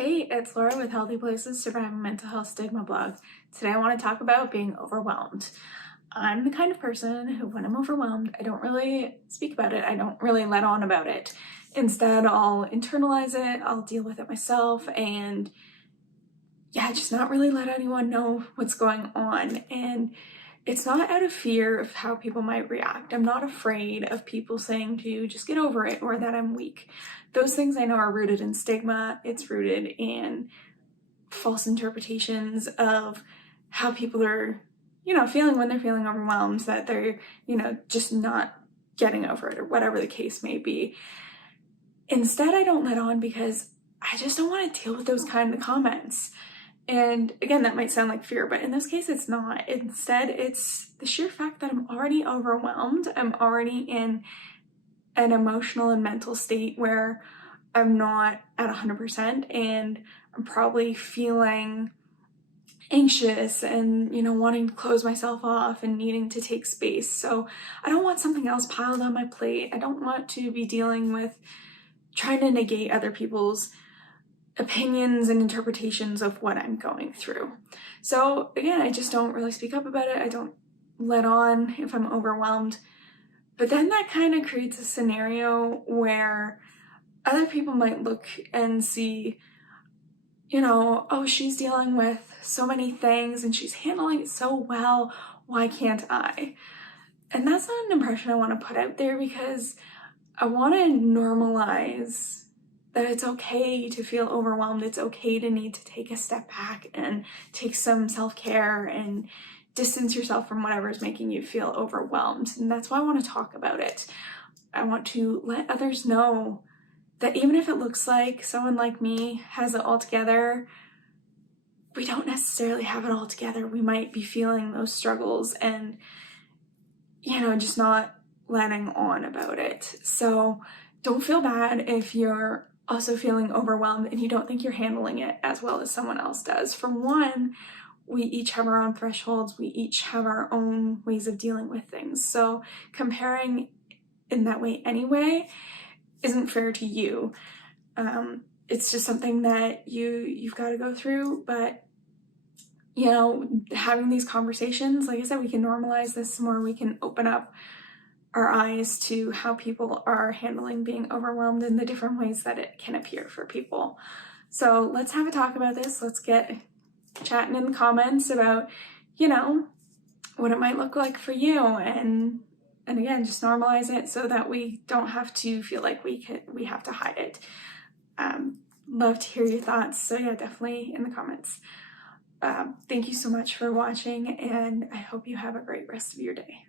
Hey, it's Laura with HealthyPlace's Surviving Mental Health Stigma blog. Today I want to talk about being overwhelmed. I'm the kind of person who, when I'm overwhelmed, I don't really speak about it. I don't really let on about it. Instead, I'll internalize it, I'll deal with it myself, and just not really let anyone know what's going on. And it's not out of fear of how people might react. I'm not afraid of people saying to just get over it or that I'm weak. Those things I know are rooted in stigma. It's rooted in false interpretations of how people are, feeling when they're feeling overwhelmed, that they're, just not getting over it or whatever the case may be. Instead, I don't let on because I just don't want to deal with those kind of comments. And again, that might sound like fear, but in this case, it's not. Instead, it's the sheer fact that I'm already overwhelmed. I'm already in an emotional and mental state where I'm not at 100%, and I'm probably feeling anxious and, wanting to close myself off and needing to take space. So I don't want something else piled on my plate. I don't want to be dealing with trying to negate other people's opinions and interpretations of what I'm going through. So again, I just don't really speak up about it. I don't let on if I'm overwhelmed. But then that kind of creates a scenario where other people might look and see, oh, she's dealing with so many things and she's handling it so well. Why can't I? And that's not an impression I want to put out there, because I want to normalize that it's okay to feel overwhelmed. It's okay to need to take a step back and take some self-care and distance yourself from whatever is making you feel overwhelmed. And that's why I want to talk about it. I want to let others know that even if it looks like someone like me has it all together, we don't necessarily have it all together. We might be feeling those struggles and, just not letting on about it. So don't feel bad if you're also feeling overwhelmed and you don't think you're handling it as well as someone else does. For one, we each have our own thresholds. We each have our own ways of dealing with things. So comparing in that way anyway isn't fair to you. It's just something that you've got to go through. But having these conversations, like I said, we can normalize this more. We can open up our eyes to how people are handling being overwhelmed in the different ways that it can appear for people. So let's have a talk about this. Let's get chatting in the comments about, what it might look like for you. And again, just normalize it so that we don't have to feel like we have to hide it. Love to hear your thoughts. So yeah, definitely in the comments. Thank you so much for watching, and I hope you have a great rest of your day.